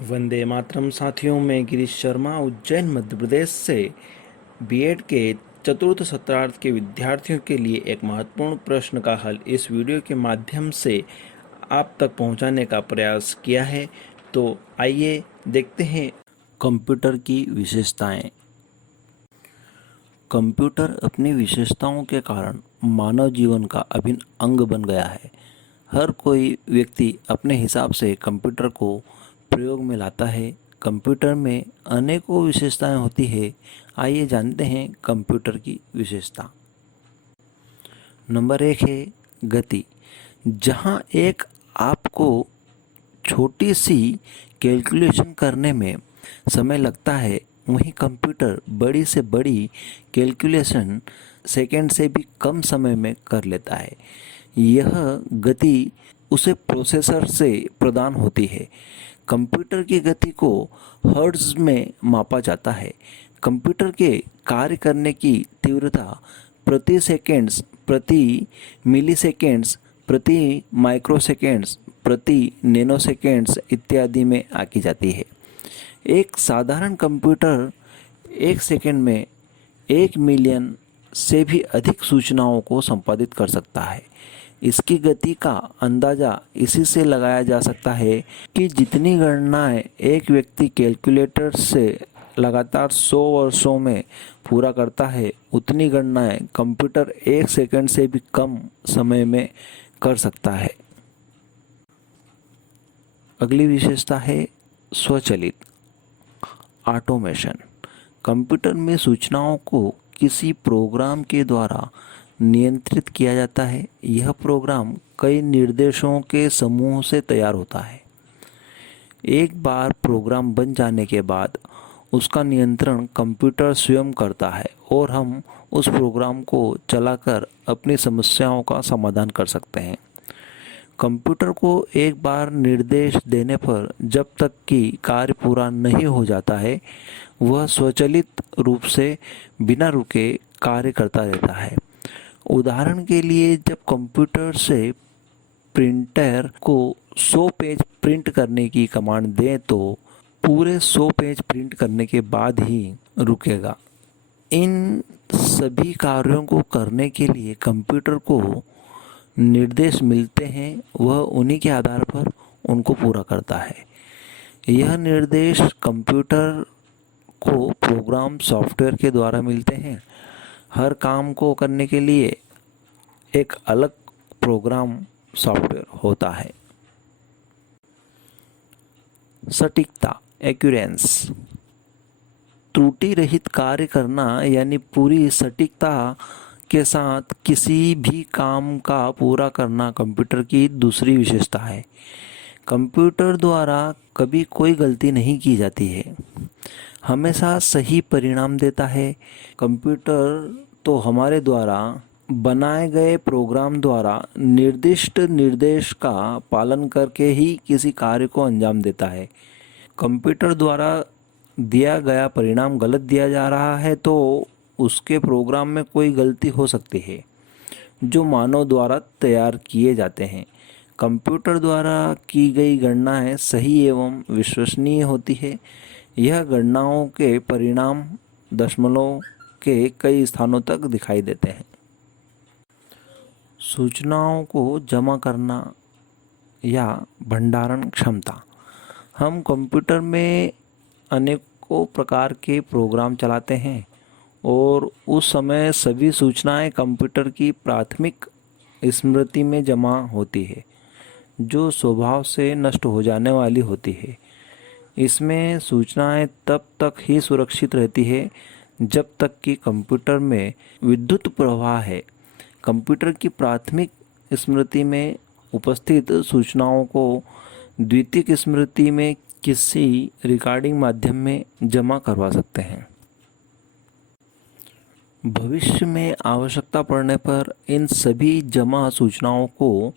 वंदे मातरम साथियों, मैं गिरीश शर्मा उज्जैन मध्य प्रदेश से बीएड के चतुर्थ सत्रार्थ के विद्यार्थियों के लिए एक महत्वपूर्ण प्रश्न का हल इस वीडियो के माध्यम से आप तक पहुंचाने का प्रयास किया है। तो आइए देखते हैं कंप्यूटर की विशेषताएं। कंप्यूटर अपनी विशेषताओं के कारण मानव जीवन का अभिन्न अंग बन गया है। हर कोई व्यक्ति अपने हिसाब से कंप्यूटर को प्रयोग में लाता है। कंप्यूटर में अनेकों विशेषताएं होती है। आइए जानते हैं कंप्यूटर की विशेषता। नंबर 1 है गति। जहां एक आपको छोटी सी कैलकुलेशन करने में समय लगता है, वहीं कंप्यूटर बड़ी से बड़ी कैलकुलेशन सेकंड से भी कम समय में कर लेता है। यह गति उसे प्रोसेसर से प्रदान होती है। कंप्यूटर की गति को हर्ट्ज में मापा जाता है। कंप्यूटर के कार्य करने की तीव्रता प्रति सेकेंड्स, प्रति मिलीसेकेंड्स, प्रति माइक्रोसेकेंड्स, प्रति नैनोसेकेंड्स इत्यादि में आंकी जाती है। एक साधारण कंप्यूटर एक सेकंड में 1 मिलियन से भी अधिक सूचनाओं को संपादित कर सकता है। इसकी गति का अंदाज़ा इसी से लगाया जा सकता है कि जितनी गणनाएं एक व्यक्ति कैलकुलेटर से लगातार 100 वर्षों में पूरा करता है, उतनी गणनाएं कंप्यूटर 1 सेकंड से भी कम समय में कर सकता है। अगली विशेषता है स्वचालित, ऑटोमेशन। कंप्यूटर में सूचनाओं को किसी प्रोग्राम के द्वारा नियंत्रित किया जाता है। यह प्रोग्राम कई निर्देशों के समूह से तैयार होता है। एक बार प्रोग्राम बन जाने के बाद उसका नियंत्रण कंप्यूटर स्वयं करता है और हम उस प्रोग्राम को चलाकर अपनी समस्याओं का समाधान कर सकते हैं। कंप्यूटर को एक बार निर्देश देने पर जब तक कि कार्य पूरा नहीं हो जाता है, वह स्वचालित रूप से बिना रुके कार्य करता रहता है। उदाहरण के लिए, जब कंप्यूटर से प्रिंटर को 100 पेज प्रिंट करने की कमांड दें तो पूरे 100 पेज प्रिंट करने के बाद ही रुकेगा। इन सभी कार्यों को करने के लिए कंप्यूटर को निर्देश मिलते हैं, वह उन्हीं के आधार पर उनको पूरा करता है। यह निर्देश कंप्यूटर को प्रोग्राम सॉफ्टवेयर के द्वारा मिलते हैं। हर काम को करने के लिए एक अलग प्रोग्राम सॉफ्टवेयर होता है। सटीकता, एक्यूरेंस, त्रुटि रहित कार्य करना यानी पूरी सटीकता के साथ किसी भी काम का पूरा करना कंप्यूटर की दूसरी विशेषता है। कंप्यूटर द्वारा कभी कोई गलती नहीं की जाती है, हमेशा सही परिणाम देता है। कंप्यूटर तो हमारे द्वारा बनाए गए प्रोग्राम द्वारा निर्दिष्ट निर्देश का पालन करके ही किसी कार्य को अंजाम देता है। कंप्यूटर द्वारा दिया गया परिणाम गलत दिया जा रहा है तो उसके प्रोग्राम में कोई गलती हो सकती है जो मानव द्वारा तैयार किए जाते हैं। कंप्यूटर द्वारा की गई गणनाएं सही एवं विश्वसनीय होती है। यह गणनाओं के परिणाम दशमलव के कई स्थानों तक दिखाई देते हैं। सूचनाओं को जमा करना या भंडारण क्षमता। हम कंप्यूटर में अनेकों प्रकार के प्रोग्राम चलाते हैं और उस समय सभी सूचनाएं कंप्यूटर की प्राथमिक स्मृति में जमा होती है, जो स्वभाव से नष्ट हो जाने वाली होती है। इसमें सूचनाएं तब तक ही सुरक्षित रहती है जब तक कि कंप्यूटर में विद्युत प्रवाह है। कंप्यूटर की प्राथमिक स्मृति में उपस्थित सूचनाओं को द्वितीयक स्मृति में किसी रिकॉर्डिंग माध्यम में जमा करवा सकते हैं। भविष्य में आवश्यकता पड़ने पर इन सभी जमा सूचनाओं को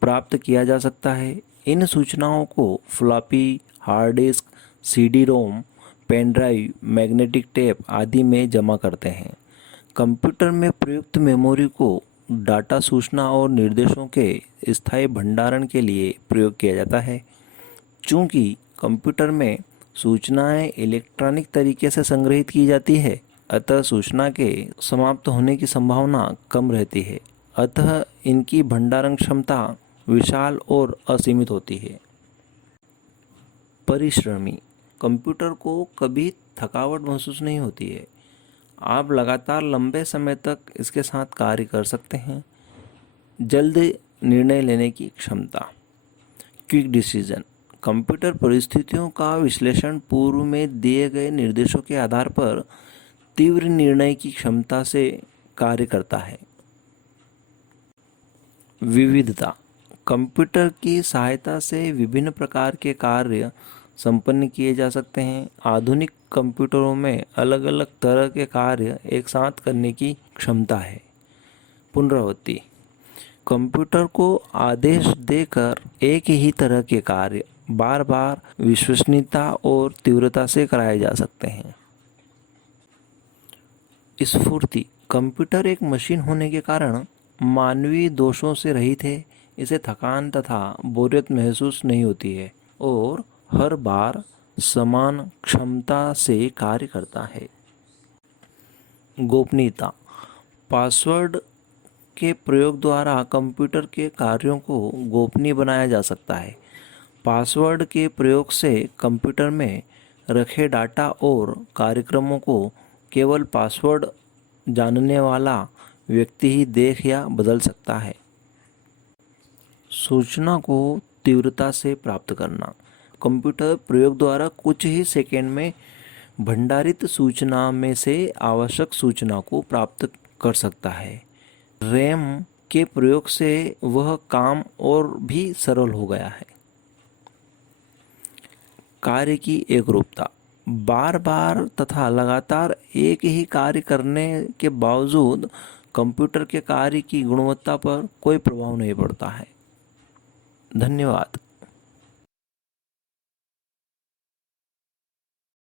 प्राप्त किया जा सकता है। इन सूचनाओं को floppy, hard disk, CD ROM, pen drive, magnetic tape आदि में जमा करते हैं। कंप्यूटर में प्रयुक्त मेमोरी को डाटा, सूचना और निर्देशों के स्थायी भंडारण के लिए प्रयोग किया जाता है। चूँकि कंप्यूटर में सूचनाएं इलेक्ट्रॉनिक तरीके से संग्रहित की जाती है, अतः सूचना के समाप्त होने की संभावना कम रहती है। अतः इनकी भंडारण क्षमता विशाल और असीमित होती है। परिश्रमी, कंप्यूटर को कभी थकावट महसूस नहीं होती है। आप लगातार लंबे समय तक इसके साथ कार्य कर सकते हैं। जल्द निर्णय लेने की क्षमता, क्विक डिसीजन, कंप्यूटर परिस्थितियों का विश्लेषण पूर्व में दिए गए निर्देशों के आधार पर तीव्र निर्णय की क्षमता से कार्य करता है। विविधता, कंप्यूटर की सहायता से विभिन्न प्रकार के कार्य संपन्न किए जा सकते हैं। आधुनिक कंप्यूटरों में अलग अलग तरह के कार्य एक साथ करने की क्षमता है। पुनरावृत्ति, कंप्यूटर को आदेश देकर एक ही तरह के कार्य बार बार विश्वसनीयता और तीव्रता से कराए जा सकते हैं। स्फूर्ति, कंप्यूटर एक मशीन होने के कारण मानवीय दोषों से रहित है। इसे थकान तथा बोरियत महसूस नहीं होती है और हर बार समान क्षमता से कार्य करता है। गोपनीयता, पासवर्ड के प्रयोग द्वारा कंप्यूटर के कार्यों को गोपनीय बनाया जा सकता है। पासवर्ड के प्रयोग से कंप्यूटर में रखे डाटा और कार्यक्रमों को केवल पासवर्ड जानने वाला व्यक्ति ही देख या बदल सकता है। सूचना को तीव्रता से प्राप्त करना, कंप्यूटर प्रयोग द्वारा कुछ ही सेकंड में भंडारित सूचना में से आवश्यक सूचना को प्राप्त कर सकता है। रैम के प्रयोग से वह काम और भी सरल हो गया है। कार्य की एकरूपता, बार बार तथा लगातार एक ही कार्य करने के बावजूद कंप्यूटर के कार्य की गुणवत्ता पर कोई प्रभाव नहीं पड़ता है। धन्यवाद।